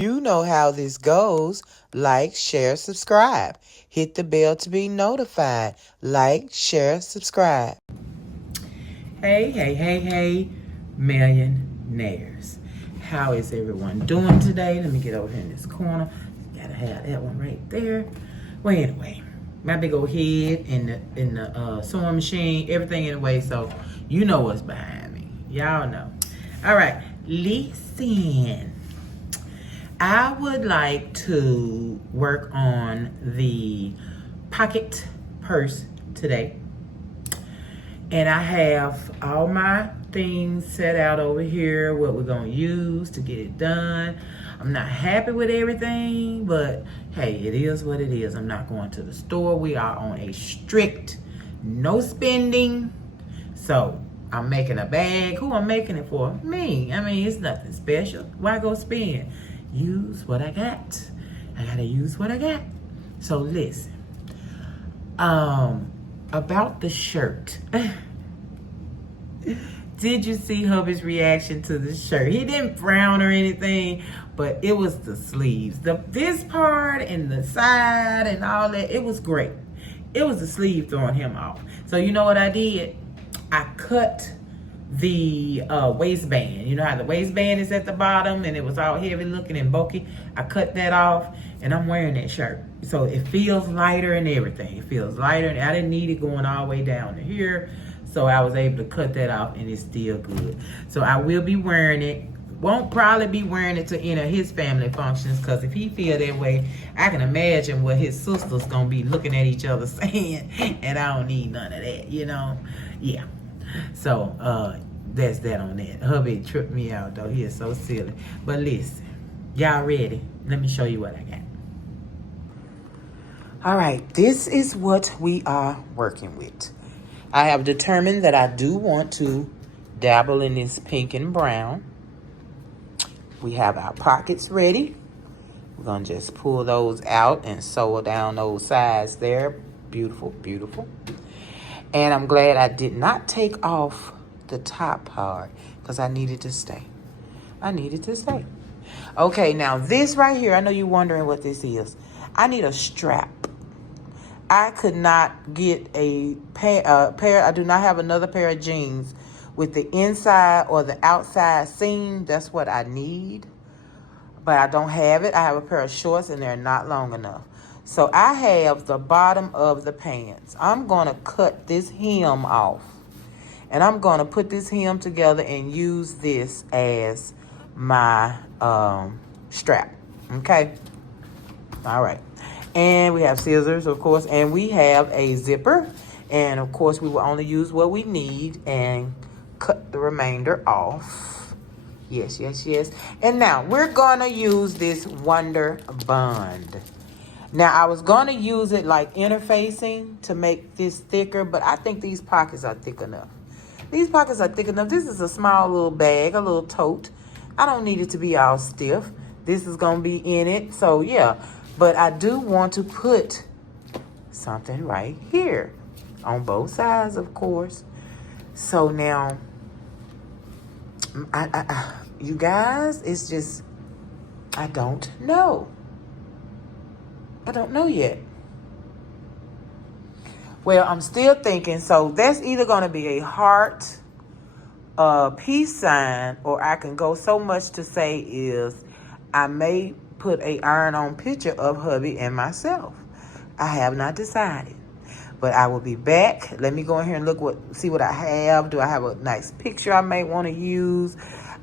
You know how this goes. Like, share, subscribe. Hit the bell to be notified. Like, share, subscribe. Hey, millionaires. How is everyone doing today? Let me get over here in this corner. Gotta have that one right there. Well, anyway, my big old head in the sewing machine, everything in the way, so you know what's behind me. Y'all know. All right, listen. I would like to work on the pocket purse today. And I have all my things set out over here, what we're going to use to get it done. I'm not happy with everything, but hey, it is what it is. I'm not going to the store. We are on a strict no spending. So I'm making a bag. Who I'm making it for? Me. I mean, it's nothing special. Why go spend? Use what I got. I gotta use what I got. So listen. About the shirt. Did you see hubby's reaction to the shirt? He didn't frown or anything, but it was the sleeves. This part and the side and all that, it was great. It was the sleeve throwing him off. So you know what I did? I cut the waistband. You know how the waistband is at the bottom and it was all heavy looking and bulky? I cut that off and I'm wearing that shirt. So it feels lighter and everything. It feels lighter and I didn't need it going all the way down to here. So I was able to cut that off and it's still good. So I will be wearing it. Won't probably be wearing it to any of his family functions because if he feel that way, I can imagine what his sister's gonna be looking at each other saying, and I don't need none of that, you know? Yeah. So that's that on that. Hubby tripped me out though. He is so silly. But listen, y'all ready? Let me show you what I got. All right, this is what we are working with. I have determined that I do want to dabble in this pink and brown. We have our pockets ready. We're gonna just pull those out and sew down those sides there. Beautiful, beautiful. And I'm glad I did not take off the top part because I needed to stay. I needed to stay. Okay, now this right here, I know you're wondering what this is. I need a strap. I could not get a pair. I do not have another pair of jeans with the inside or the outside seam. That's what I need. But I don't have it. I have a pair of shorts and they're not long enough. So I have the bottom of the pants. I'm going to cut this hem off. And I'm going to put this hem together and use this as my strap. Okay? All right. And we have scissors, of course. And we have a zipper. And, of course, we will only use what we need and cut the remainder off. Yes, yes, yes. And now we're going to use this Wonder Bond. Now, I was going to use it like interfacing to make this thicker, but I think these pockets are thick enough. These pockets are thick enough. This is a small little bag, a little tote. I don't need it to be all stiff. This is going to be in it. So, yeah. But I do want to put something right here on both sides, of course. So now, you guys, it's just, I don't know. I don't know yet. Well, I'm still thinking, so that's either going to be a heart, peace sign, or I can go so much to say is I may put a iron-on picture of hubby and myself. I have not decided. But I will be back. Let me go in here and see what I have. Do I have a nice picture I may want to use?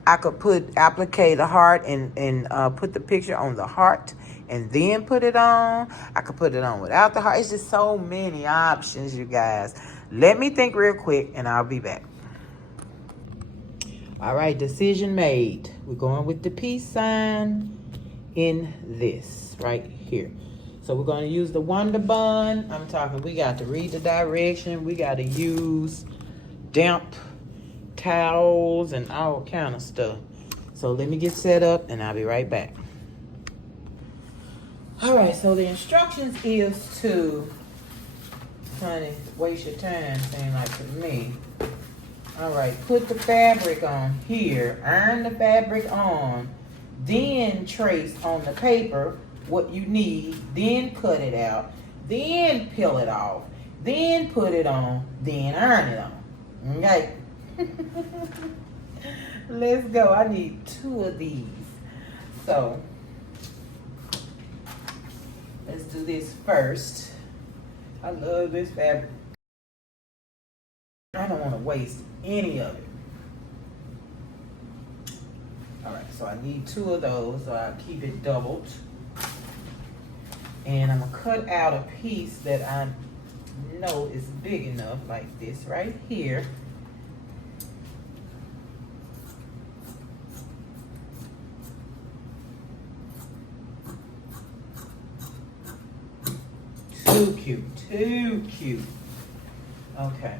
I could applicate a heart and put the picture on the heart and then put it on. I could put it on without the heart. It's just so many options, you guys. Let me think real quick and I'll be back. All right, decision made. We're going with the peace sign in this right here. So we're going to use the Wonder Bond. I'm talking, we got to read the direction. We got to use damp towels and all kind of stuff. So let me get set up and I'll be right back. All right, so the instructions is to, honey, waste your time, seem like to me. All right, put the fabric on here, iron the fabric on, then trace on the paper what you need, then cut it out, then peel it off, then put it on, then iron it on. Okay? Let's go. I need 2 of these. So let's do this first. I love this fabric. I don't want to waste any of it. Alright, so I need 2 of those, so I'll keep it doubled. And I'm going to cut out a piece that I know is big enough, like this right here. Too cute, too cute. Okay.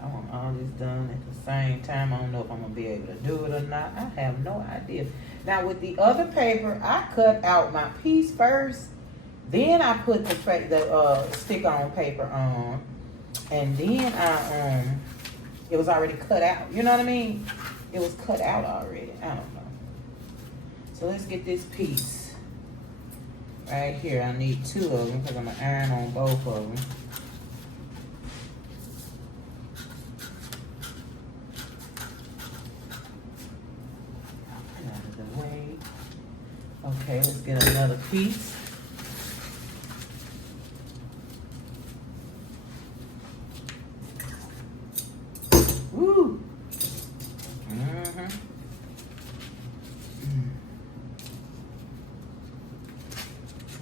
I want all this done at the same time. I don't know if I'm gonna be able to do it or not. I have no idea. Now with the other paper, I cut out my piece first, then I put the stick-on paper on, and then it was already cut out. You know what I mean? It was cut out already. I don't know. So let's get this piece right here. I need 2 of them because I'm gonna iron on both of them. Okay, let's get another piece. Woo!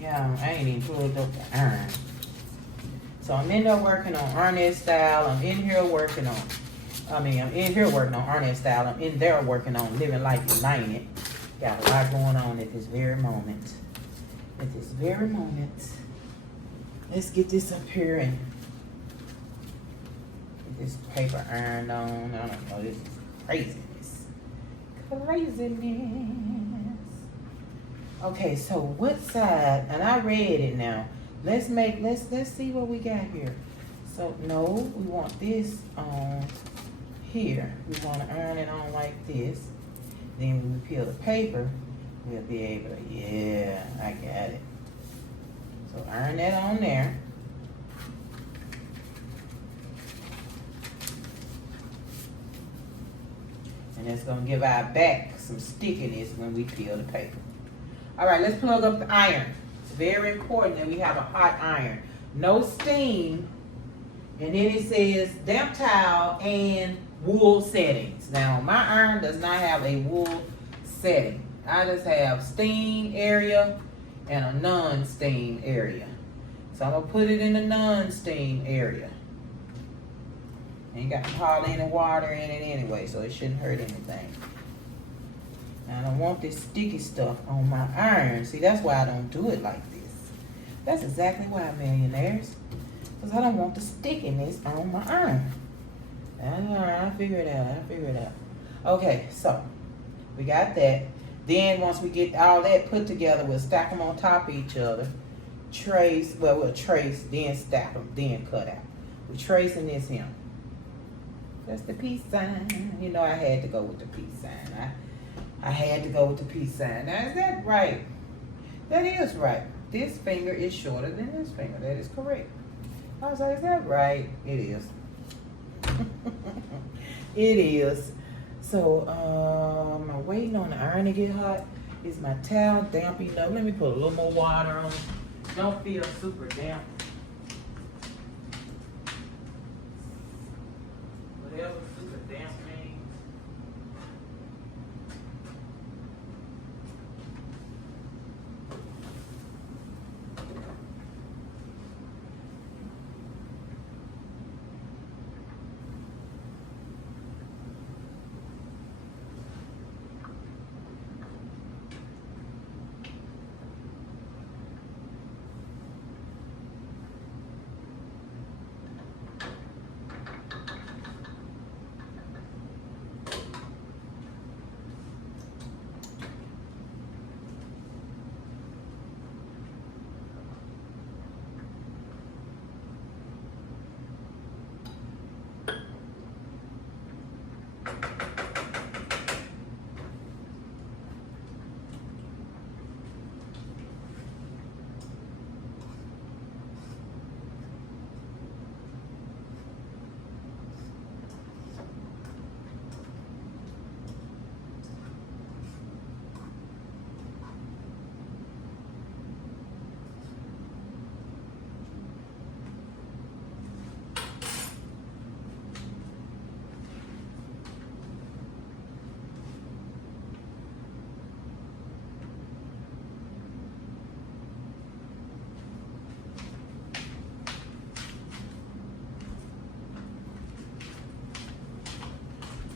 Yeah, I ain't even pulled up the iron. So I'm in there working on Arnett style. I'm in here working on Arnett style. I'm in there working on Living Life United. Got a lot going on at this very moment. At this very moment. Let's get this up here and get this paper ironed on. I don't know, this is craziness. Craziness. Okay, so what side, and I read it now. Let's see what we got here. So no, we want this on here. We want to iron it on like this. Then when we peel the paper, we'll be able to, yeah, I got it. So iron that on there. And it's gonna give our back some stickiness when we peel the paper. All right, let's plug up the iron. It's very important that we have a hot iron. No steam. And then it says damp towel and wool settings. Now, my iron does not have a wool setting. I just have steam area and a non-steam area. So I'm gonna put it in the non-steam area. Ain't got to haul any water in it anyway, so it shouldn't hurt anything. Now, I don't want this sticky stuff on my iron. See, that's why I don't do it like this. That's exactly why, millionaires. Because I don't want the stickiness on my iron. I'll figure it out. Okay, so we got that. Then once we get all that put together, we'll stack them on top of each other. Trace, well, we'll trace, then stack them, then cut out. We're tracing this here. That's the peace sign. You know I had to go with the peace sign. I had to go with the peace sign. Now, is that right? That is right. This finger is shorter than this finger. That is correct. I was like, is that right? It is. It is. So, I'm waiting on the iron to get hot. Is my towel damp enough? Let me put a little more water on it. Don't feel super damp. Whatever super damp means.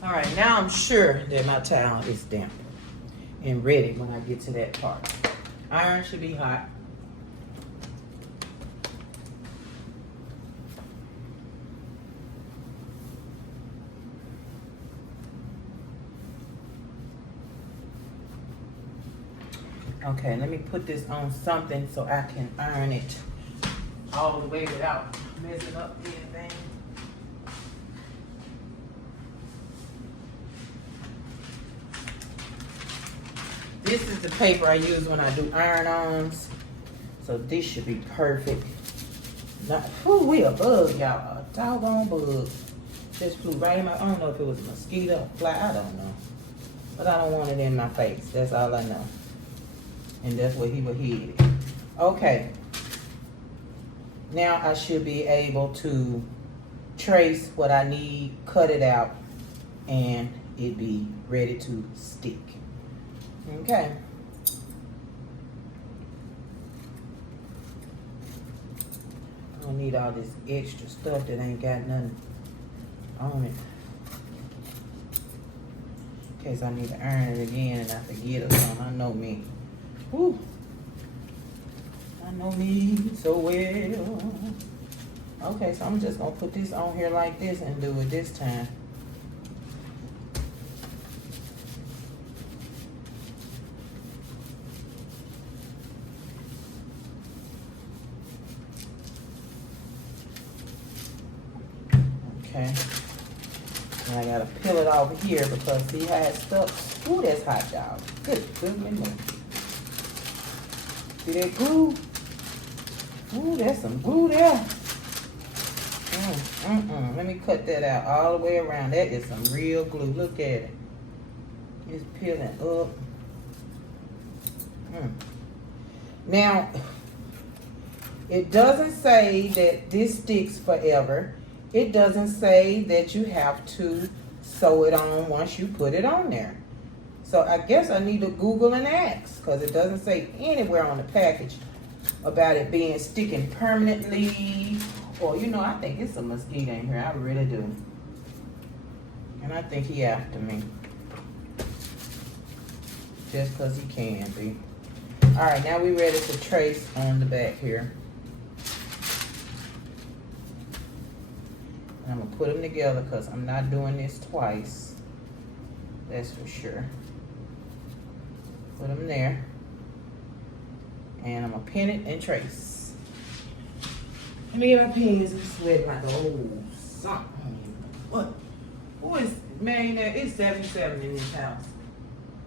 All right, now I'm sure that my towel is damp and ready when I get to that part. Iron should be hot. Okay, let me put this on something so I can iron it all the way without messing up anything. This is the paper I use when I do iron-ons. So this should be perfect. Not, whew, we a bug, y'all. A doggone bug. Just flew right in my, I don't know if it was a mosquito, a fly, I don't know. But I don't want it in my face. That's all I know. And that's where he was headed. Okay. Now I should be able to trace what I need, cut it out, and it be ready to stick. Okay. I don't need all this extra stuff that ain't got nothing on it. In case I need to iron it again and I forget or something. I know me. Whew. I know me so well. Okay, so I'm just gonna put this on here like this and do it this time. Okay. And I gotta peel it off here because see how it's stuck. Ooh, that's hot, y'all. Good goodness. See that glue? Ooh, that's some glue there. Let me cut that out all the way around. That is some real glue. Look at it. It's peeling up. Now, it doesn't say that this sticks forever. It doesn't say that you have to sew it on once you put it on there. So I guess I need to Google and ask because it doesn't say anywhere on the package about it being sticking permanently. Or, you know, I think it's a mosquito in here. I really do. And I think he after me. Just because he can be. All right, now we're ready to trace on the back here. And I'm going to put them together because I'm not doing this twice. That's for sure. Put them there. And I'm going to pin it and trace. Let me get my pins and sweat like the old something. What? Who is, man, it's 77 in this house.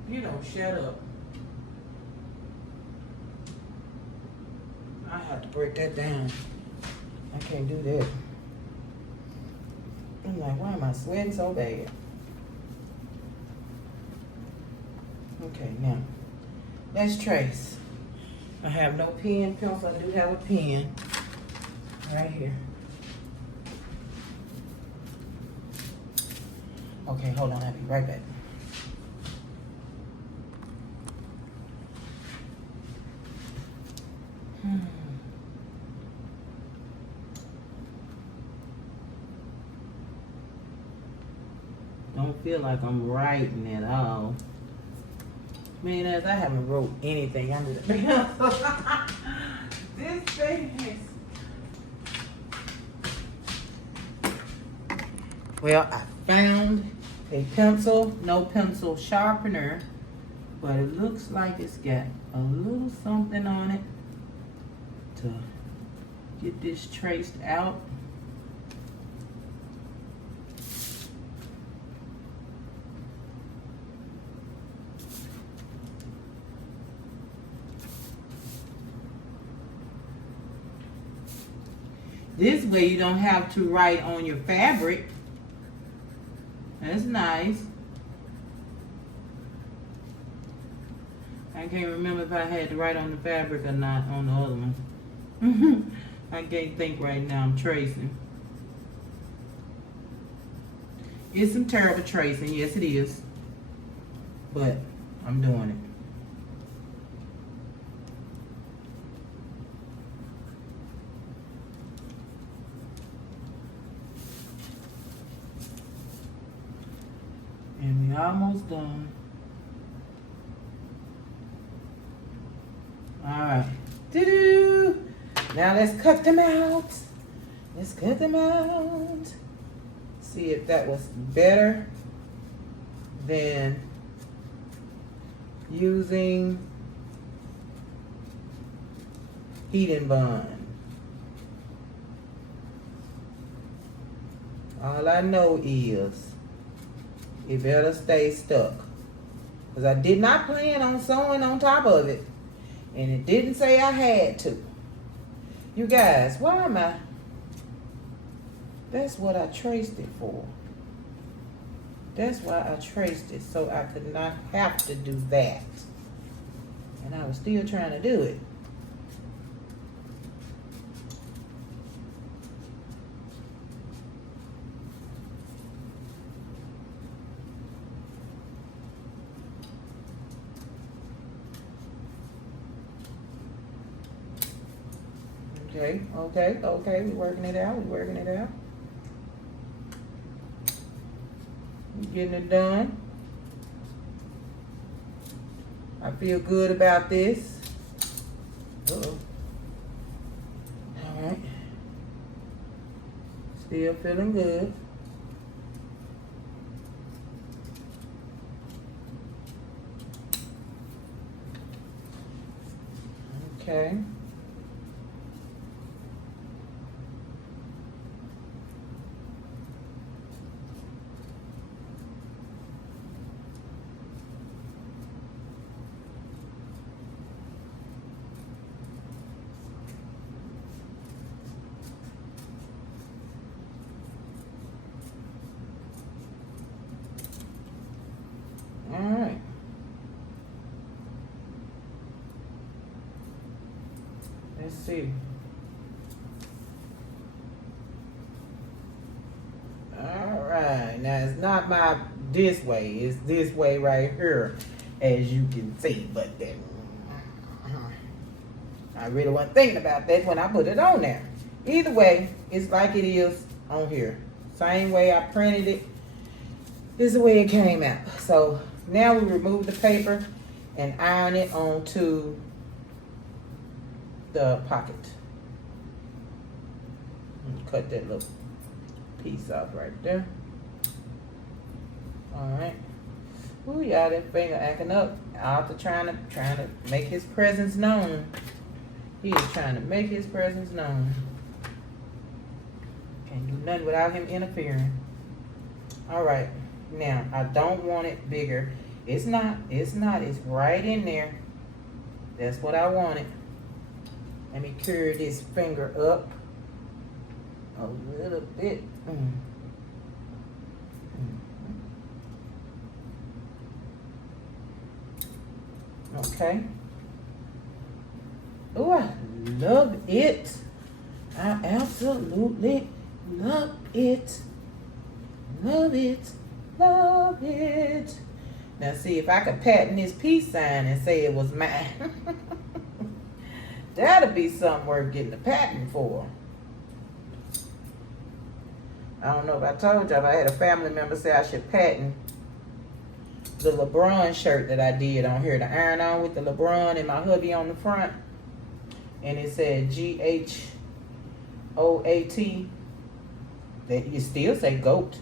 You don't shut up. I have to break that down. I can't do that. I'm like, why am I sweating so bad? Okay, now, let's trace. I have no pen, pencil. I do have a pen right here. Okay, hold on, I'll be right back. Don't feel like I'm writing at all. Man, as I haven't wrote anything under the pencil. This thing is. Well, I found a pencil, no pencil sharpener, but it looks like it's got a little something on it to get this traced out. This way you don't have to write on your fabric. That's nice. I can't remember if I had to write on the fabric or not on the other one. I can't think right now. I'm tracing. It's some terrible tracing. Yes, it is. But I'm doing it. Almost done. Alright. Doo-doo! Now let's cut them out. Let's cut them out. See if that was better than using heat and bond. All I know is it better stay stuck. Because I did not plan on sewing on top of it. And it didn't say I had to. You guys, why am I? That's what I traced it for. That's why I traced it, so I could not have to do that. And I was still trying to do it. Okay, we're working it out, We're getting it done. I feel good about this. Uh-oh. All right. Still feeling good. Okay. Alright. Let's see. Alright. Now it's not this way. It's this way right here, as you can see. But then I really wasn't thinking about that when I put it on there. Either way, it's like it is on here. Same way I printed it. This is the way it came out. So now we remove the paper and iron it onto the pocket. And cut that little piece off right there. Alright. Ooh, y'all, that finger acting up. Arthur trying to make his presence known. He is trying to make his presence known. Can't do nothing without him interfering. Alright. Now, I don't want it bigger. It's not. It's right in there. That's what I wanted. Let me curve this finger up a little bit. Okay. Oh, I love it. I absolutely love it. Love it. Love it. Now see, if I could patent this peace sign and say it was mine, that'd be something worth getting a patent for. I don't know if I told y'all, but I had a family member say I should patent the LeBron shirt that I did on here, the iron-on with the LeBron and my hubby on the front. And it said GHOAT. That you still say GOAT.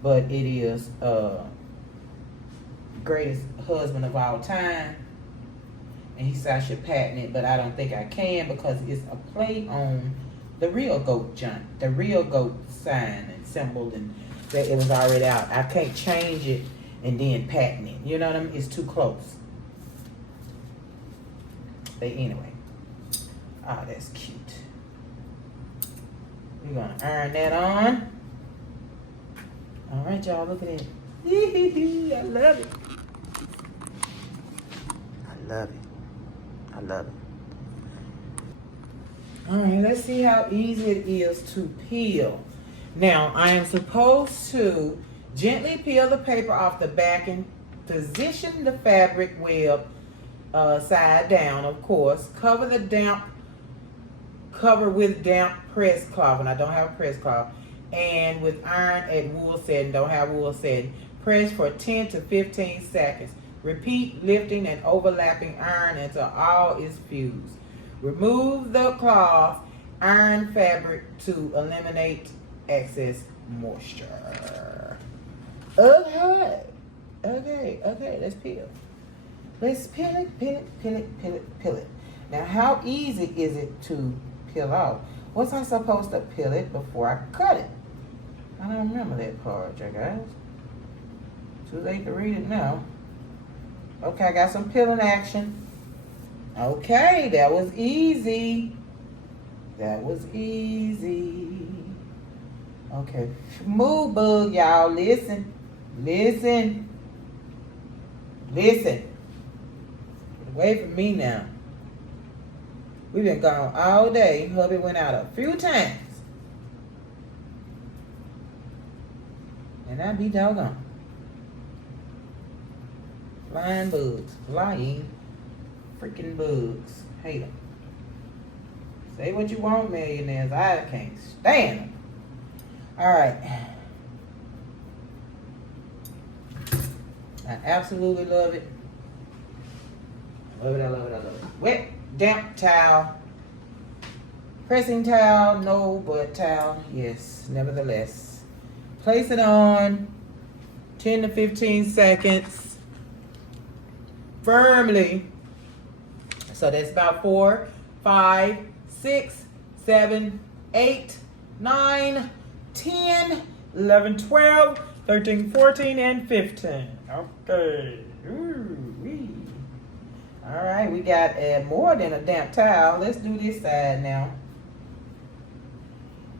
But it is greatest husband of all time. And he said I should patent it, but I don't think I can because it's a play on the real GOAT junk, the real GOAT sign and symbol, and that it was already out. I can't change it and then patent it. You know what I mean? It's too close. But anyway. Oh, that's cute. We're going to iron that on. All right, y'all, look at it. I love it. I love it. I love it. All right, let's see how easy it is to peel. Now, I am supposed to gently peel the paper off the back and position the fabric web side down, of course. Cover with damp press cloth, and I don't have a press cloth. And with iron at wool setting, don't have wool setting. Press for 10 to 15 seconds. Repeat lifting and overlapping iron until all is fused. Remove the cloth iron fabric to eliminate excess moisture. Okay, let's peel. Let's peel it. Now, how easy is it to peel off? Was I supposed to peel it before I cut it? I don't remember that part, you guys. Too late to read it now. Okay, I got some peeling action. Okay, that was easy. Okay, move bug, y'all. Listen. Wait for me now. We've been gone all day. Hubby went out a few times. And I be doggone. Flying bugs. Flying freaking bugs. Hate them. Say what you want, millionaires. I can't stand them. Alright. I absolutely love it. I love it. Wet, damp towel. Pressing towel, no, but towel, yes, nevertheless. Place it on 10 to 15 seconds firmly. So that's about 4, 5, 6, 7, 8, 9, 10, 11, 12, 13, 14, and 15. Okay. Ooh-wee. All right, we got more than a damp towel. Let's do this side now.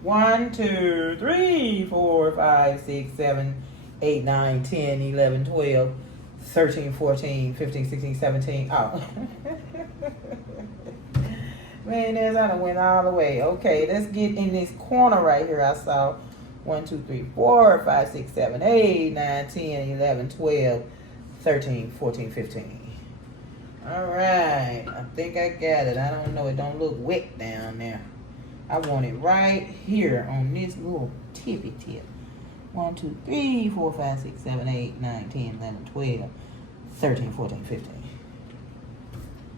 1, 2, 3, 4, 5, 6, 7, 8, 9, 10, 11, 12, 13, 14, 15, 16, 17. Oh. Man, I done went all the way. Okay, let's get in this corner right here. I saw 1, 2, 3, 4, 5, 6, 7, 8, 9, 10, 11, 12, 13, 14, 15. All right, I think I got it. I don't know. It don't look wet down there. I want it right here on this little tippy tip. 1, 2, 3, 4, 5, 6, 7, 8, 9, 10, 11, 12, 13, 14, 15.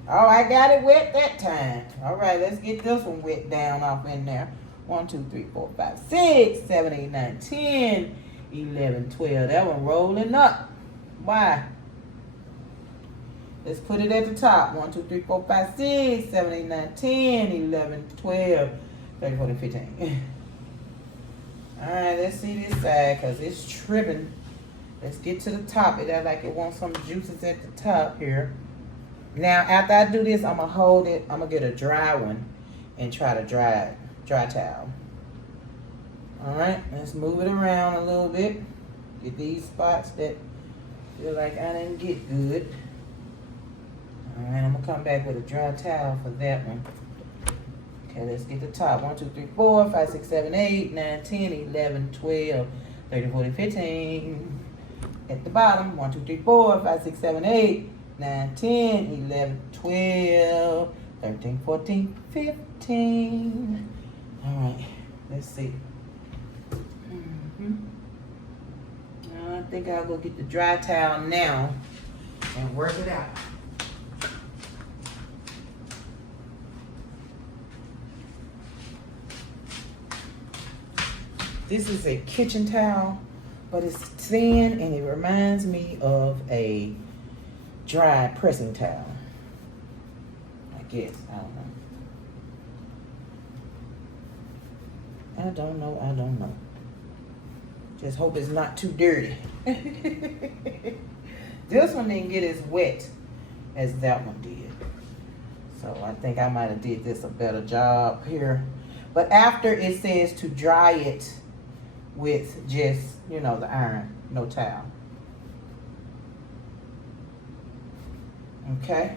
Oh, I got it wet that time. All right, let's get this one wet down off in there. 1, 2, 3, 4, 5, 6, 7, 8, 9, 10, 11, 12. That one rolling up. Why? Let's put it at the top. 1, 2, 3, 4, 5, 6, 7, 8, 9, 10, 11, 12, 13, 14, 15. All right, let's see this side because it's tripping. Let's get to the top. It looks like it wants some juices at the top here. Now, after I do this, I'm going to hold it. I'm going to get a dry one and try to dry it. Dry towel. All right, let's move it around a little bit. Get these spots that feel like I didn't get good. All right, I'm going to come back with a dry towel for that one. Okay, let's get the top. 1, 2, 3, 4, 5, 6, 7, 8, 9, 10, 11, 12, 13, 14, 15. At the bottom, 1, 2, 3, 4, 5, 6, 7, 8, 9, 10, 11, 12, 13, 14, 15. All right, let's see. I think I'll go get the dry towel now and work it out. This is a kitchen towel, but it's thin and it reminds me of a dry pressing towel. I guess, I don't know. Just hope it's not too dirty. This one didn't get as wet as that one did. So I think I might have did this a better job here. But after it says to dry it with just, the iron, no towel. Okay.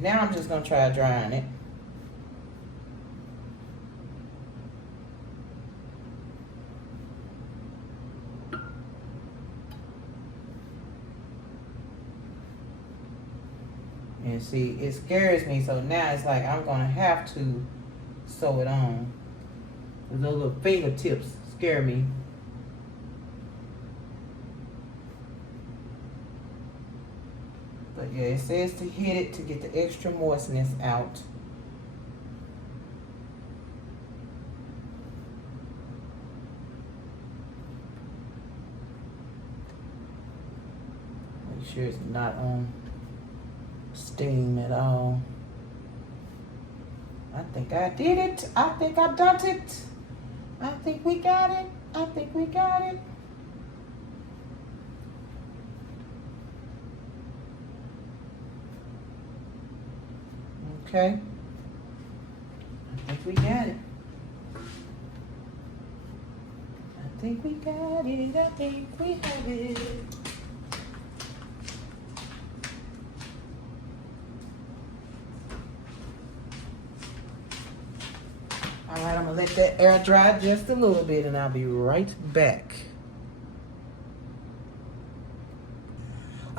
Now I'm just going to try drying it. And see, it scares me, so now it's like I'm going to have to sew it on. The little fingertips scare me. But yeah, it says to hit it to get the extra moistness out. Make sure it's not on steam at all. I think I did it. I think I done it. I think we got it. I think we got it. Okay. I think we got it. I think we got it. I think we have it. All right, I'm gonna let that air dry just a little bit and I'll be right back.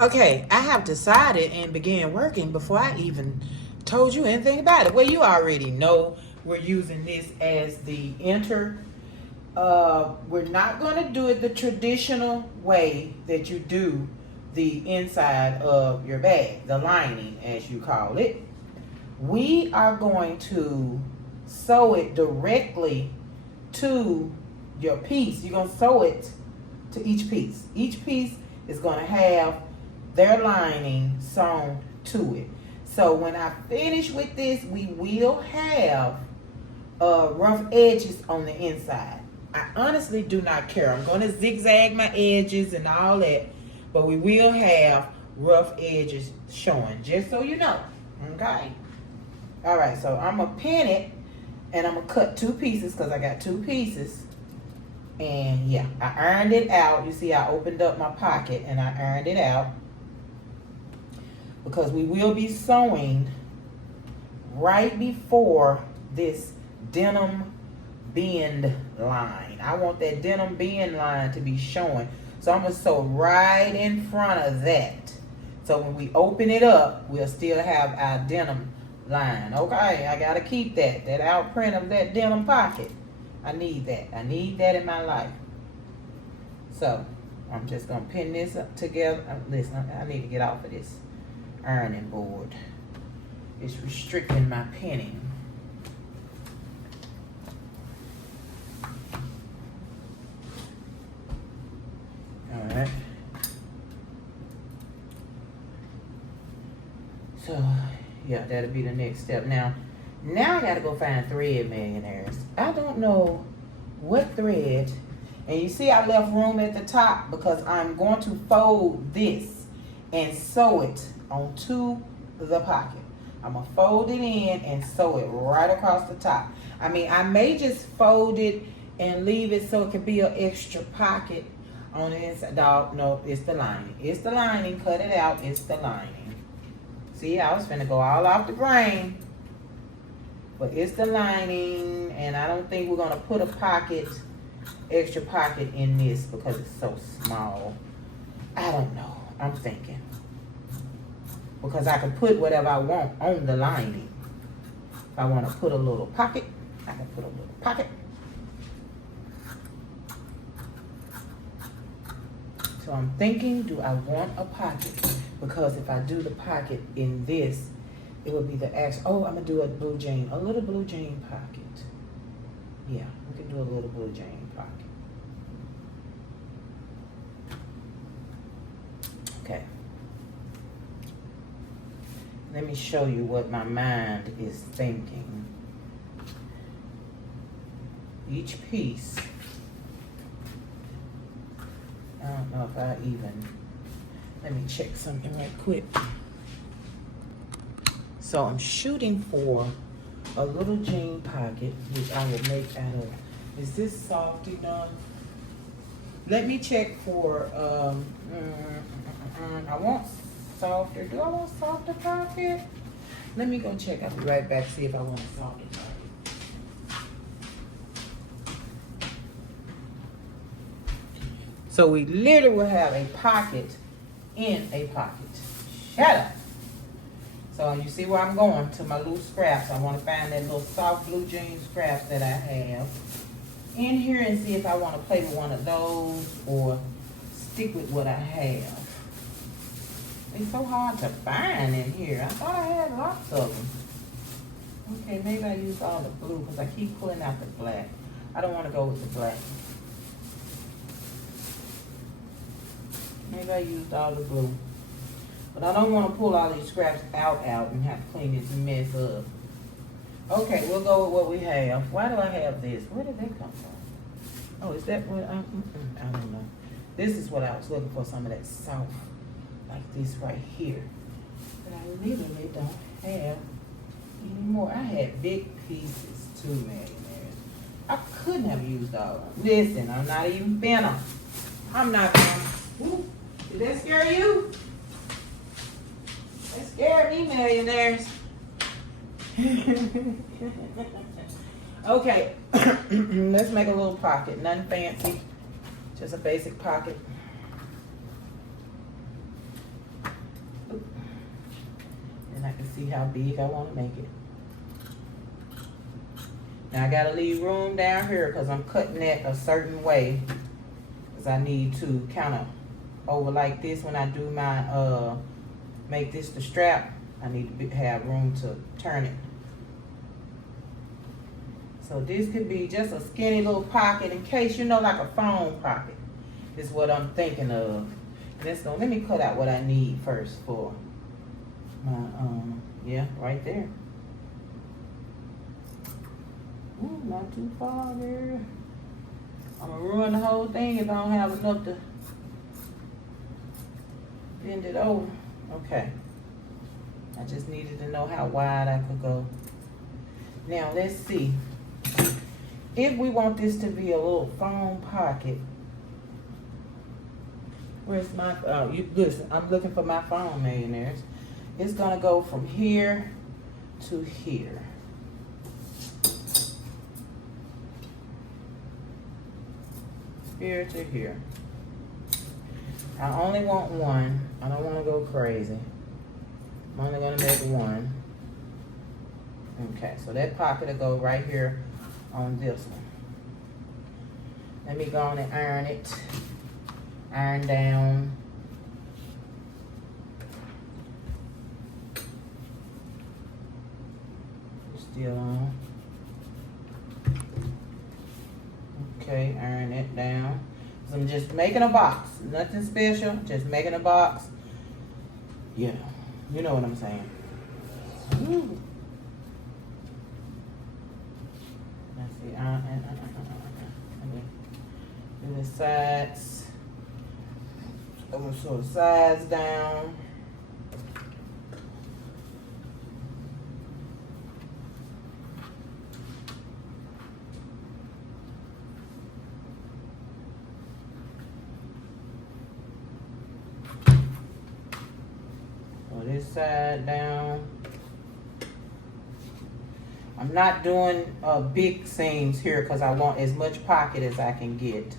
Okay, I have decided and began working before I even told you anything about it. Well, you already know we're using this as the enter. We're not gonna do it the traditional way that you do the inside of your bag, the lining as you call it. We are going to sew it directly to your piece. You're going to sew it to each piece. Each piece is going to have their lining sewn to it. So when I finish with this, we will have rough edges on the inside. I honestly do not care. I'm going to zigzag my edges and all that, but we will have rough edges showing, just so you know. Okay? All right, so I'm going to pin it. And I'm going to cut 2 pieces because I got 2 pieces. And yeah, I ironed it out. You see, I opened up my pocket and I ironed it out. Because we will be sewing right before this denim bend line. I want that denim bend line to be showing. So I'm going to sew right in front of that. So when we open it up, we'll still have our denim line. Okay, I gotta keep that outprint of that denim pocket. I need that. I need that in my life. So I'm just gonna pin this up together. Listen, I need to get off of this ironing board. It's restricting my pinning. All right. So yeah, that'll be the next step. Now I gotta go find thread, millionaires. I don't know what thread. And you see I left room at the top because I'm going to fold this and sew it onto the pocket. I'm gonna fold it in and sew it right across the top. I mean, I may just fold it and leave it so it could be an extra pocket on the inside. Dog, no, it's the lining. It's the lining. Cut it out. It's the lining. See, I was finna go all off the grain, but it's the lining, and I don't think we're gonna put a pocket, extra pocket in this because it's so small. I don't know. I'm thinking because I can put whatever I want on the lining. If I want to put a little pocket, I can put a little pocket. So I'm thinking, do I want a pocket? Because if I do the pocket in this, it will be the actual. Oh, I'm gonna do a little blue jean pocket. Yeah, we can do a little blue jean pocket. Okay. Let me show you what my mind is thinking. Each piece. I don't know if I even. Let me check something right quick. So I'm shooting for a little jean pocket, which I will make out of. Is this soft enough? Let me check for, I want softer. Do I want softer pocket? Let me go check. I'll be right back, see if I want a softer pocket. So we literally will have a pocket in a pocket. Shut up. So you see where I'm going to my loose scraps. I want to find that little soft blue jean scraps that I have in here and see if I want to play with one of those or stick with what I have. It's so hard to find in here. I thought I had lots of them. Okay, maybe I used all the blue because I keep pulling out the black. I don't want to go with the black. Maybe I used all the blue. But I don't want to pull all these scraps out and have to clean this mess up. Okay, we'll go with what we have. Why do I have this? Where did that come from? Oh, is that what I don't know. This is what I was looking for, some of that soft, like this right here. But I literally don't have anymore. I had big pieces too, man. I couldn't have used all of them. Listen, I'm not even finna. I'm not gonna. Ooh, did that scare you? That scared me, millionaires. Okay, let's make a little pocket. Nothing fancy, just a basic pocket. And I can see how big I want to make it. Now I gotta leave room down here because I'm cutting it a certain way. Because I need to kind of over like this when I do my make this the strap. I need to have room to turn it. So this could be just a skinny little pocket in case, you know, like a phone pocket is what I'm thinking of. And so let me cut out what I need first for my, yeah, right there. Ooh, not too far there. I'm gonna ruin the whole thing if I don't have enough to bend it over. Okay. I just needed to know how wide I could go. Now let's see. If we want this to be a little phone pocket, where's my, listen, I'm looking for my phone, millionaires. It's gonna go from here to here. Here to here. I only want one. I don't want to go crazy. I'm only going to make one. Okay, so that pocket will go right here on this one. Let me go on and iron it. Iron down. Still on. Okay, iron it down. So I'm just making a box. Nothing special, just making a box. Yeah, you know what I'm saying. Ooh. Let's see, do the sides. I'm gonna sew the sides down. This side down. I'm not doing big seams here because I want as much pocket as I can get.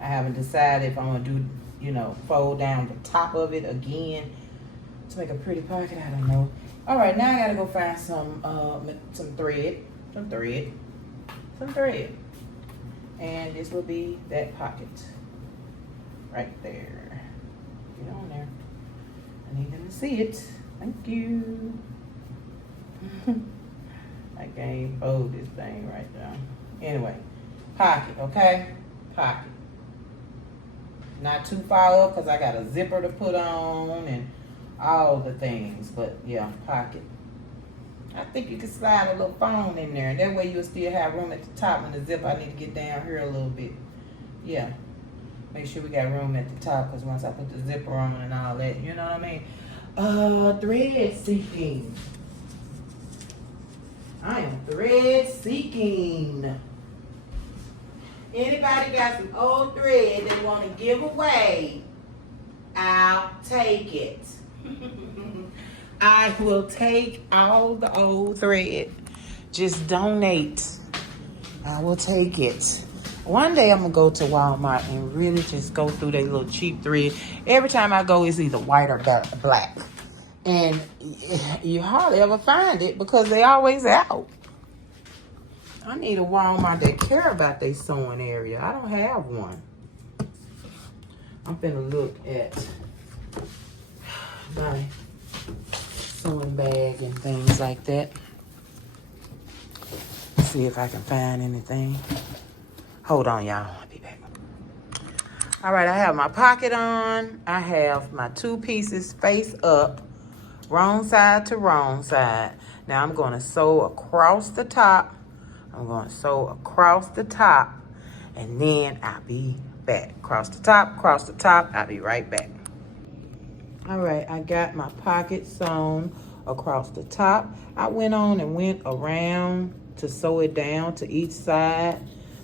I haven't decided if I'm gonna do, you know, fold down the top of it again to make a pretty pocket. I don't know. All right, now I gotta go find some thread, and this will be that pocket right there. Get on there. I need them to see it. Thank you. I can't fold this thing right down. Anyway, pocket, okay? Pocket. Not too far up because I got a zipper to put on and all the things. But yeah, pocket. I think you can slide a little phone in there. And that way you'll still have room at the top and the zipper. I need to get down here a little bit. Yeah. Make sure we got room at the top because once I put the zipper on and all that, you know what I mean? Thread seeking. I am thread seeking. Anybody got some old thread they want to give away? I'll take it. I will take all the old thread. Just donate. I will take it. One day I'm going to go to Walmart and really just go through their little cheap thread. Every time I go, it's either white or black. And you hardly ever find it because they always out. I need a Walmart that care about their sewing area. I don't have one. I'm finna look at my sewing bag and things like that. See if I can find anything. Hold on, y'all. I'll be back. All right, I have my pocket on. I have my 2 pieces face up, wrong side to wrong side. Now I'm going to sew across the top. I'm going to sew across the top, and then I'll be back. Across the top, I'll be right back. All right, I got my pocket sewn across the top. I went on and went around to sew it down to each side,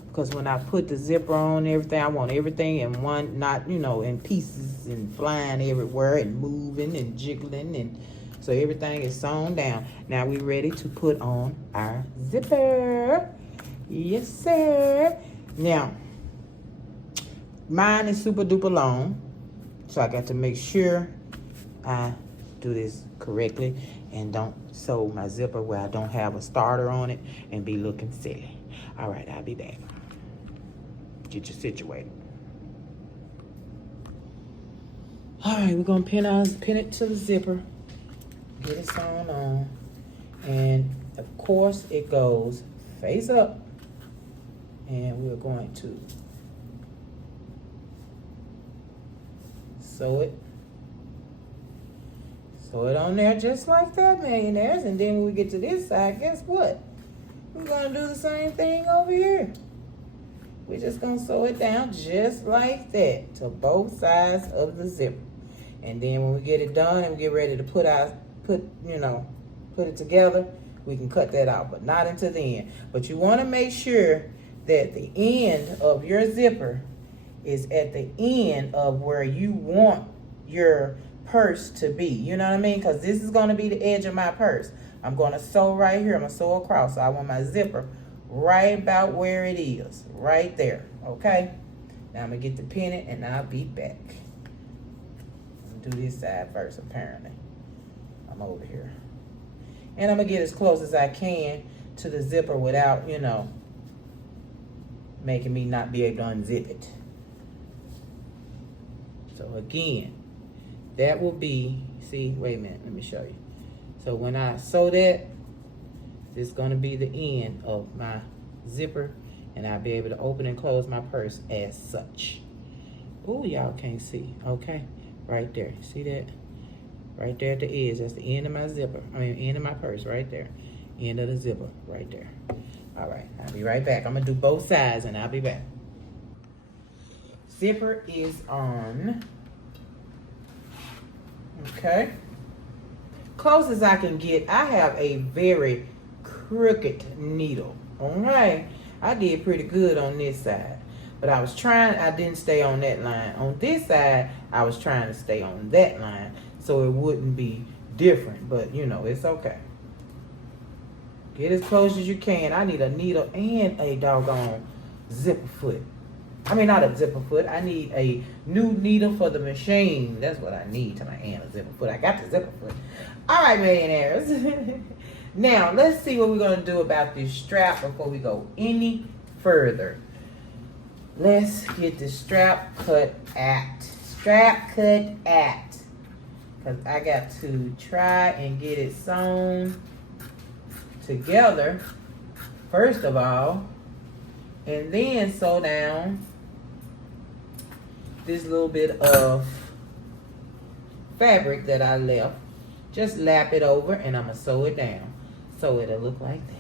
because when I put the zipper on everything, I want everything in one, not, in pieces and flying everywhere and moving and jiggling, and so everything is sewn down. Now we ready to put on our zipper. Yes, sir. Now, mine is super duper long, so I got to make sure I do this correctly and don't sew my zipper where I don't have a starter on it and be looking silly. All right, I'll be back. Get you situated. All right, we're gonna pin it to the zipper, get it sewn on, and of course it goes face up, and we're going to sew it on there just like that, millionaires. And then when we get to this side, guess what? We're gonna do the same thing over here. We're just gonna sew it down just like that to both sides of the zipper. And then when we get it done and we get ready to put it together, we can cut that out, but not until the end. But you wanna make sure that the end of your zipper is at the end of where you want your purse to be. You know what I mean? Because this is going to be the edge of my purse. I'm going to sew right here. I'm going to sew across. So I want my zipper right about where it is. Right there. Okay? Now I'm going to get the pin and I'll be back. I'm going to do this side first, apparently. I'm over here. And I'm going to get as close as I can to the zipper without, making me not be able to unzip it. So again, that will be, see, wait a minute, let me show you. So when I sew that, this is gonna be the end of my zipper, and I'll be able to open and close my purse as such. Oh, y'all can't see, okay? Right there, see that? Right there at the edge, that's the end of my zipper. End of my purse, right there. End of the zipper, right there. All right, I'll be right back. I'm gonna do both sides and I'll be back. Zipper is on. Okay. Close as I can get. I have a very crooked needle. Okay. I did pretty good on this side. But I didn't stay on that line. On this side, I was trying to stay on that line so it wouldn't be different. But, it's okay. Get as close as you can. I need a needle and a doggone zipper foot. Not a zipper foot. I need a new needle for the machine. That's what I need to my hand, a zipper foot. I got the zipper foot. All right, millionaires. Now, let's see what we're going to do about this strap before we go any further. Let's get the strap cut at. Because I got to try and get it sewn together, first of all, and then sew down this little bit of fabric that I left. Just lap it over and I'm gonna sew it down so it'll look like that.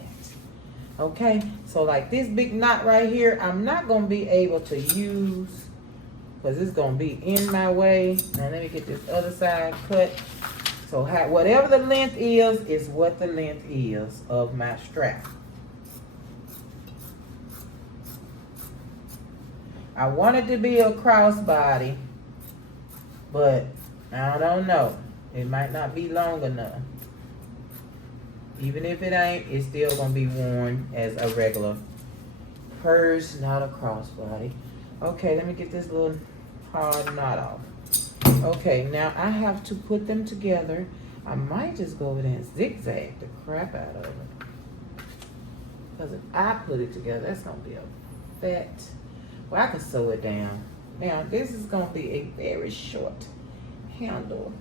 Okay, so like this big knot right here, I'm not gonna be able to use because it's gonna be in my way. Now let me get this other side cut. So whatever the length is what the length is of my strap. I want it to be a crossbody, but I don't know. It might not be long enough. Even if it ain't, it's still gonna be worn as a regular purse, not a crossbody. Okay, let me get this little hard knot off. Okay, now I have to put them together. I might just go over there and zigzag the crap out of it. Because if I put it together, that's gonna be a fat. Well, I can sew it down. Now, this is going to be a very short handle.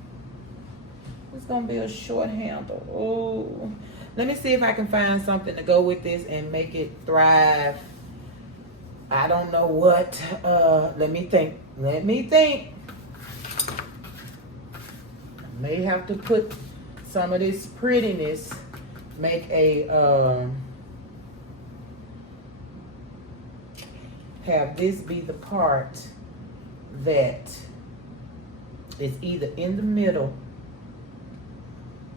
It's going to be a short handle. Oh, let me see if I can find something to go with this and make it thrive. I don't know what. Let me think. Let me think. I may have to put some of this prettiness, make a, have this be the part that is either in the middle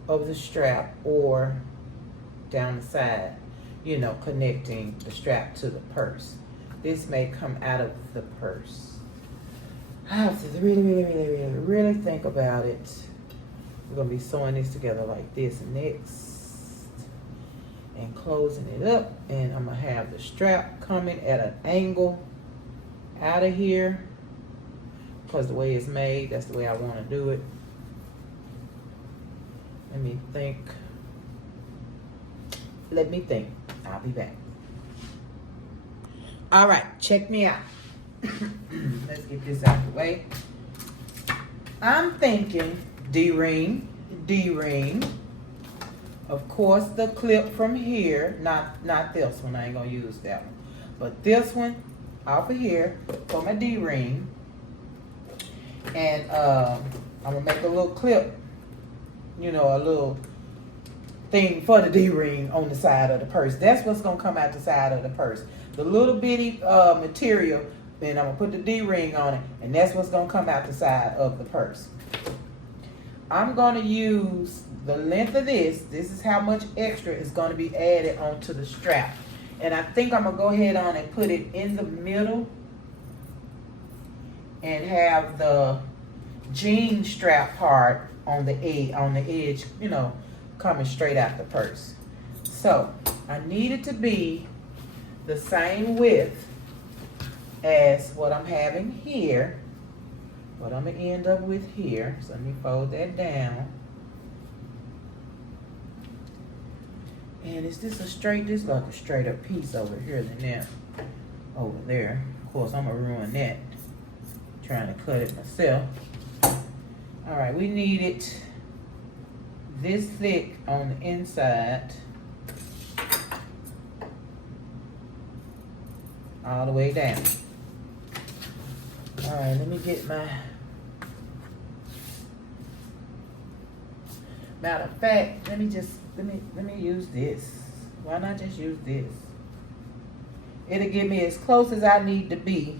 of the strap or down the side, you know, connecting the strap to the purse. This may come out of the purse. I have to really think about it. We're gonna be sewing this together like this next and closing it up, and I'm gonna have the strap coming at an angle out of here because the way it's made, that's the way I want to do it. Let me think. Let me think. I'll be back. All right, check me out. Let's get this out of the way. I'm thinking D-ring, D-ring. Of course, the clip from here, not this one. I ain't gonna use that one, but this one off of here for my D-ring. And I'm gonna make a little clip, you know, a little thing for the D-ring on the side of the purse. That's what's gonna come out the side of the purse. The little bitty material, then I'm gonna put the D-ring on it, and that's what's gonna come out the side of the purse. I'm gonna use the length of this. This is how much extra is gonna be added onto the strap. And I think I'm gonna go ahead on and put it in the middle and have the jean strap part on the edge, you know, coming straight out the purse. So I need it to be the same width as what I'm having here, what I'm gonna end up with here. So let me fold that down. And is this a straight? This like a straight up piece over here than that over there. Of course, I'm gonna ruin that trying to cut it myself. All right, we need it this thick on the inside, all the way down. All right, let me get my, matter of fact, let me use this. Why not just use this? It'll give me as close as I need to be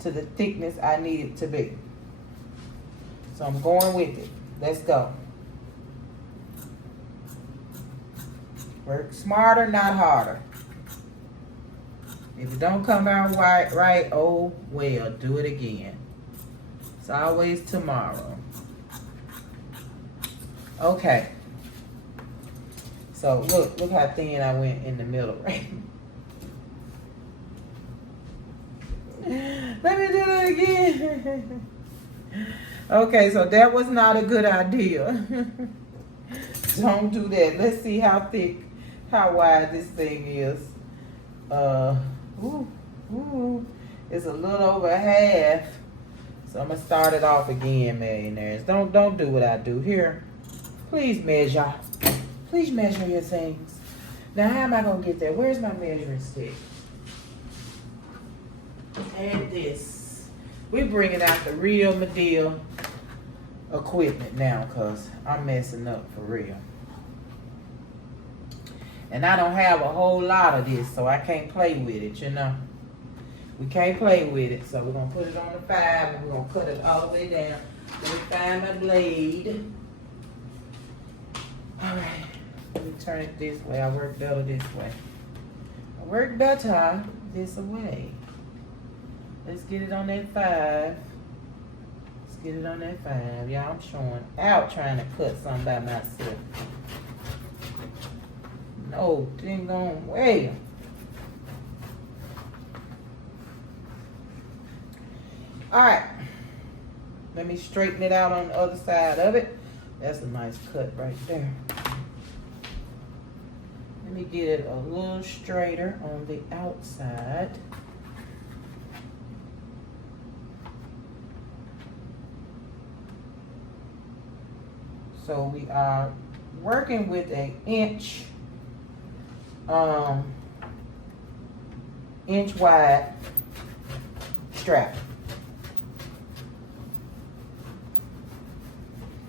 to the thickness I need it to be. So I'm going with it. Let's go. Work smarter, not harder. If it don't come out right, oh well, do it again. It's always tomorrow. Okay. So look how thin I went in the middle, right? Let me do that again. Okay, so that was not a good idea. Don't do that. Let's see how thick, how wide this thing is. It's a little over half. So I'm gonna start it off again, millionaires. Don't do what I do here. Please measure. Please measure your things. Now, how am I gonna get there? Where's my measuring stick? And this. We're bringing out the real Medill equipment now, because I'm messing up for real. And I don't have a whole lot of this, so I can't play with it, you know. We can't play with it, so we're going to put it on the 5 and we're going to cut it all the way down. Let me find my blade. All right, let me turn it this way. I work better this way. I work better this way. Let's get it on that 5. Let's get it on that 5. Y'all, I'm showing out trying to cut something by myself. No, dang on way. All right. Let me straighten it out on the other side of it. That's a nice cut right there. Let me get it a little straighter on the outside. So we are working with an inch wide strap,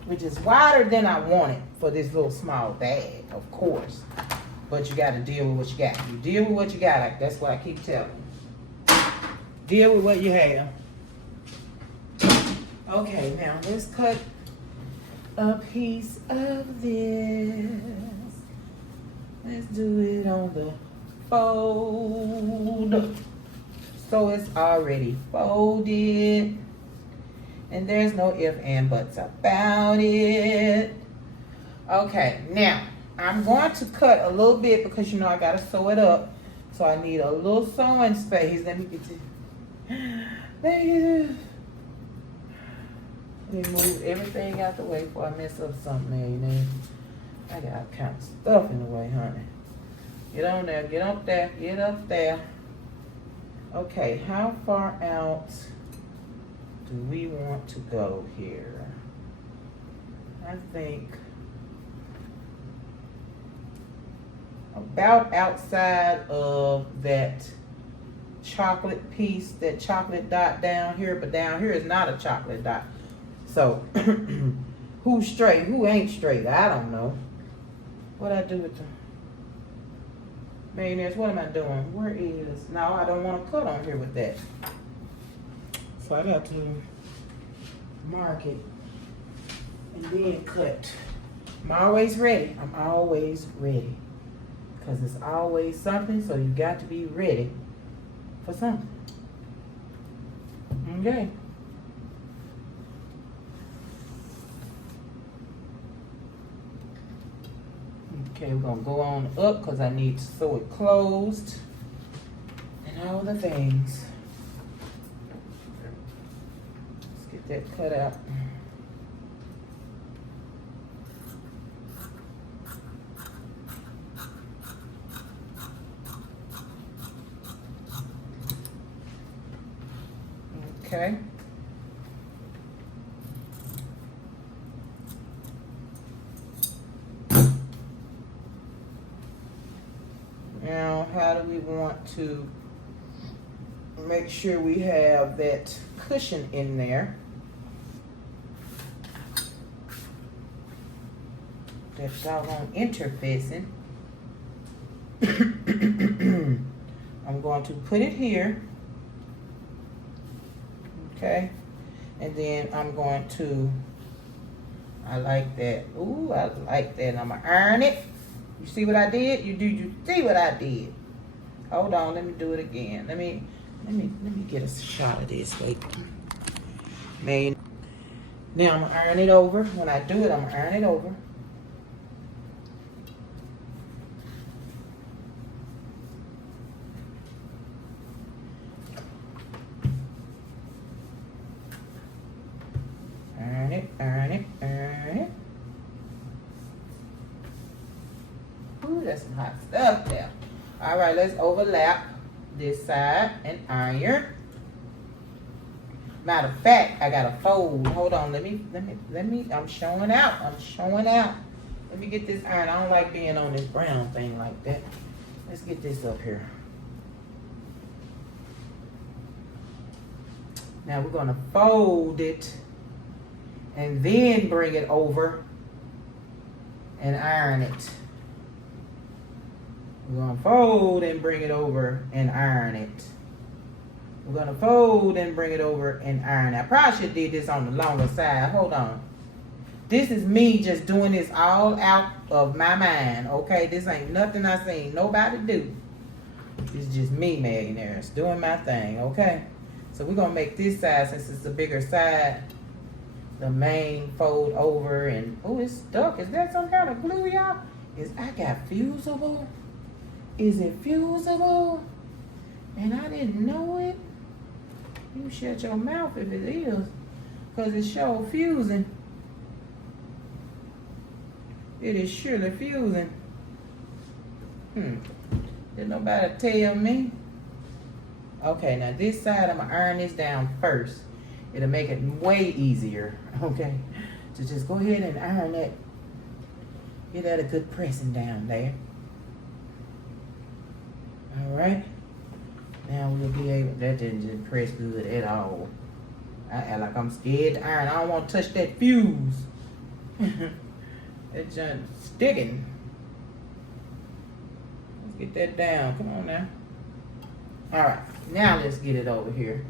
which is wider than I wanted for this little small bag, of course. But you got to deal with what you got. You deal with what you got. That's what I keep telling you. Deal with what you have. Okay, now let's cut a piece of this. Let's do it on the fold. So it's already folded. And there's no ifs and buts about it. Okay, now I'm going to cut a little bit because you know I gotta sew it up. So I need a little sewing space. Let me get this. Let me move everything out the way before I mess up something, man. I got all kind of stuff in the way, honey. Get on there, get up there, get up there. Okay, how far out do we want to go here? I think about outside of that chocolate piece, that chocolate dot down here, but down here is not a chocolate dot. So, who's straight, who ain't straight? I don't know. What I do with the millionaires? What am I doing? Where is? No, I don't want to cut on here with that. So I got to mark it and then cut. I'm always ready. I'm always ready. Because it's always something, so you got to be ready for something. Okay. Okay, we're going to go on up because I need to sew it closed and all the things. Let's get that cut out. Okay. Now, how do we want to make sure we have that cushion in there? That doggone interfacing. I'm going to put it here. Okay. And then I'm going to, I like that. Ooh, I like that. I'm going to iron it. You see what I did? You see what I did? Hold on, let me do it again. Let me get a shot of this. Wait. Man. Now I'm gonna iron it over. When I do it, I'm gonna iron it over. Iron it, iron it, iron it. Ooh, that's some hot stuff there. All right, let's overlap this side and iron. Matter of fact, I gotta fold. Hold on, let me, I'm showing out. Let me get this iron. I don't like being on this brown thing like that. Let's get this up here. Now we're gonna fold it and then bring it over and iron it. We're gonna fold and bring it over and iron it. We're gonna fold and bring it over and iron it. I probably should have did this on the longer side. Hold on. This is me just doing this all out of my mind, okay? This ain't nothing I seen nobody do. It's just me, millionaires, doing my thing, okay? So we're gonna make this side, since it's the bigger side, the main fold over and, oh, it's stuck. Is that some kind of glue, y'all? I got fusible? Is it fusible? And I didn't know it? You shut your mouth if it is, because it's sure fusing. It is surely fusing. Did nobody tell me? Okay, now this side, I'm gonna iron this down first. It'll make it way easier, okay? to just go ahead and iron that. Get that a good pressing down there. All right. Now we'll be able, that didn't press good at all. I act like I'm scared to iron. I don't want to touch that fuse. It's just sticking. Let's get that down. Come on now. All right. Now let's get it over here.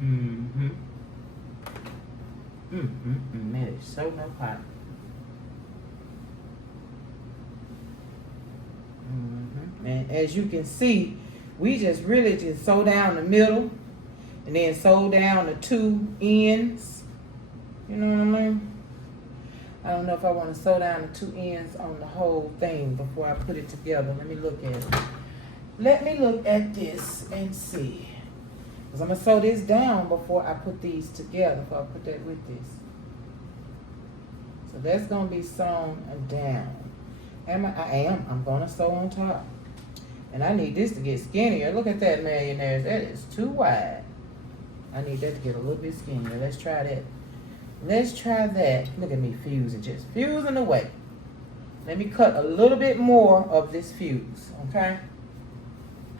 Man, it's so no hot. And as you can see, we just really just sew down the middle and then sew down the two ends. You know what I mean? I don't know if I want to sew down the two ends on the whole thing before I put it together. Let me look at it. Let me look at this and see. Because I'm going to sew this down before I put these together, before I put that with this. So that's going to be sewn down. I'm going to sew on top. And I need this to get skinnier. Look at that, millionaires. That is too wide. I need that to get a little bit skinnier. Let's try that. Let's try that. Look at me fusing, just fusing away. Let me cut a little bit more of this fuse, okay?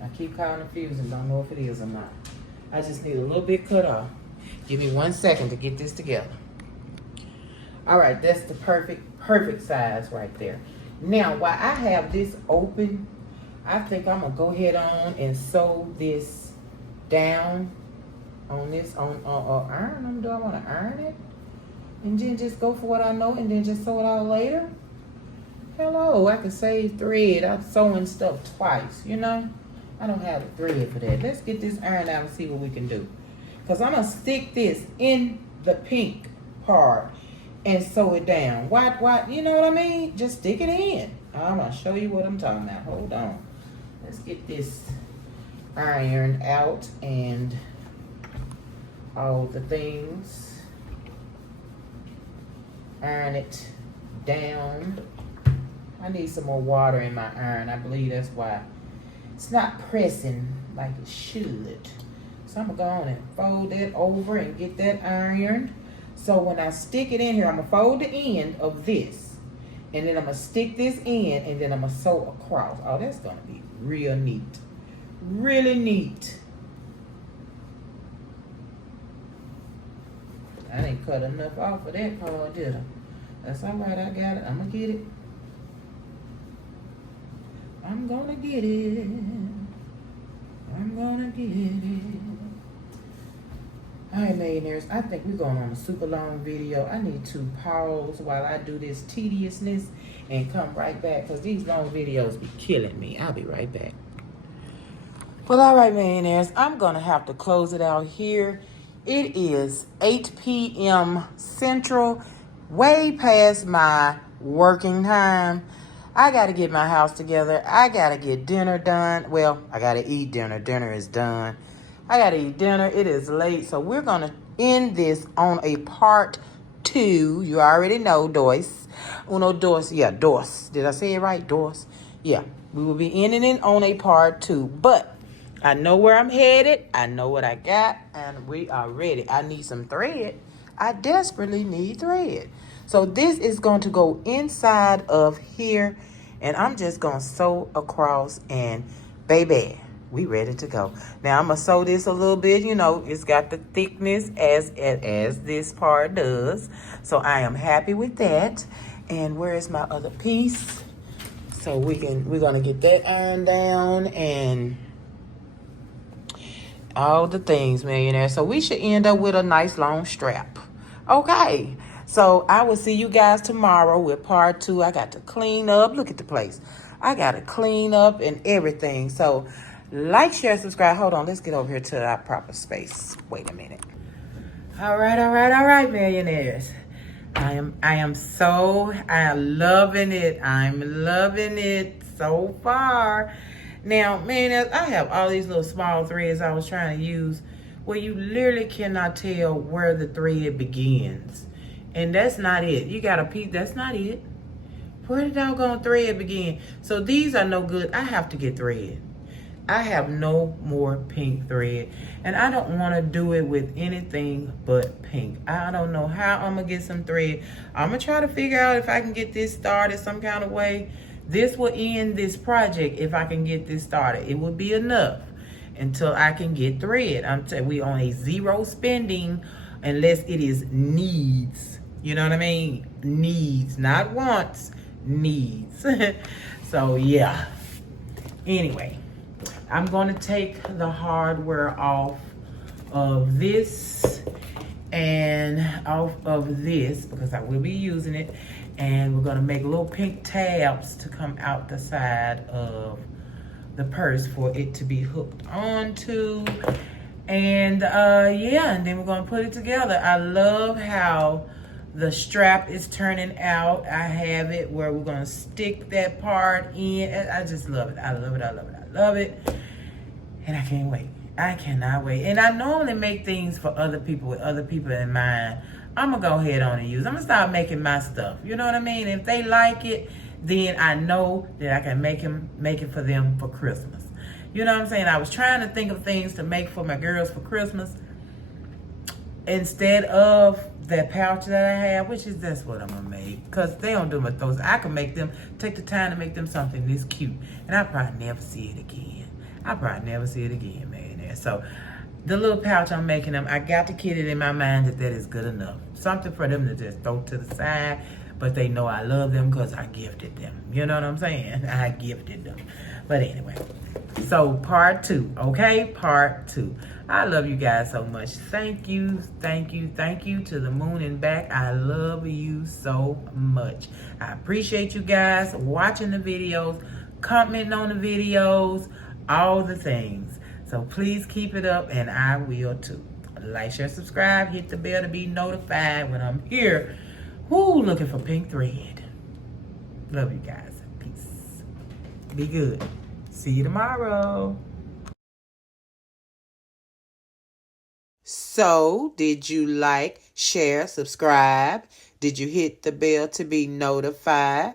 I keep calling it fusing. Don't know if it is or not. I just need a little bit cut off. Give me 1 second to get this together. All right, that's the perfect size right there. Now, while I have this open, I think I'm gonna go ahead on and sew this down on this iron. Do I want to iron it? And then just go for what I know and then just sew it all later? Hello, I can save thread. I'm sewing stuff twice, you know? I don't have the thread for that. Let's get this iron out and see what we can do. Because I'm going to stick this in the pink part and sew it down. Why, you know what I mean? Just stick it in. I'm going to show you what I'm talking about. Hold on. Let's get this iron out and all the things. Iron it down. I need some more water in my iron. I believe that's why it's not pressing like it should. So I'm gonna go on and fold that over and get that ironed. So when I stick it in here, I'm gonna fold the end of this, and then I'm gonna stick this in, and then I'm gonna sew across. Oh, that's gonna be real neat. Really neat. I didn't cut enough off of that part, did I? That's all right, I got it. I'm gonna get it. I'm gonna get it. I'm gonna get it. All right, millionaires, I think we're going on a super long video. I need to pause while I do this tediousness and come right back, because these long videos be killing me. I'll be right back. Well, all right, millionaires, I'm gonna have to close it out here. It is 8 p.m. Central, way past my working time. I got to get my house together. I got to get dinner done. Well, I got to eat dinner. Dinner is done. I got to eat dinner. It is late. So we're going to end this on a part 2. You already know, dos. Uno, dos. Yeah, dos. Did I say it right? Dos. Yeah, we will be ending it on a part 2. But I know where I'm headed. I know what I got. And we are ready. I need some thread. I desperately need thread. So this is going to go inside of here. And I'm just going to sew across. And baby, we ready to go. Now I'm going to sew this a little bit. You know, it's got the thickness as this part does. So I am happy with that. And where is my other piece? So we're going to get that iron down and all the things, millionaire. So we should end up with a nice long strap. Okay. So I will see you guys tomorrow with part 2. I got to clean up. Look at the place. I got to clean up and everything. So like, share, subscribe. Hold on. Let's get over here to our proper space. Wait a minute. All right, millionaires. I am loving it. I'm loving it so far. Now, man, I have all these little small threads I was trying to use where you literally cannot tell where the thread begins. And that's not it. You got a piece, that's not it. Where the doggone thread begin? So these are no good. I have to get thread. I have no more pink thread, and I don't want to do it with anything but pink. I don't know how I'm gonna get some thread. I'm gonna try to figure out if I can get this started some kind of way. This will end this project if I can get this started. It will be enough until I can get thread. I'm telling we on a zero spending unless it is needs. You know what I mean? Needs, not wants, needs. So yeah. Anyway, I'm going to take the hardware off of this and off of this because I will be using it. And we're going to make little pink tabs to come out the side of the purse for it to be hooked onto. And yeah, and then we're going to put it together. I love how the strap is turning out. I have it where we're going to stick that part in. I just love it. I love it. I love it. I love it. And I can't wait. I cannot wait. And I normally make things for other people with other people in mind. I'm going to go ahead on and use. I'm going to start making my stuff. You know what I mean? If they like it, then I know that I can make it for them for Christmas. You know what I'm saying? I was trying to think of things to make for my girls for Christmas instead of that pouch that I have, which is that's what I'm gonna make, because they don't do with those. I can make them, take the time to make them something this cute, and I probably never see it again. Man. So the little pouch I'm making them, I got to kid it in my mind that is good enough. Something for them to just throw to the side, but they know I love them because I gifted them. You know what I'm saying? I gifted them. But anyway, so part 2, okay? Part 2. I love you guys so much. Thank you to the moon and back. I love you so much. I appreciate you guys watching the videos, commenting on the videos, all the things. So please keep it up, and I will too. Like, share, subscribe, hit the bell to be notified when I'm here. Looking for pink thread. Love you guys. Peace. Be good. See you tomorrow. So, did you like, share, subscribe? Did you hit the bell to be notified?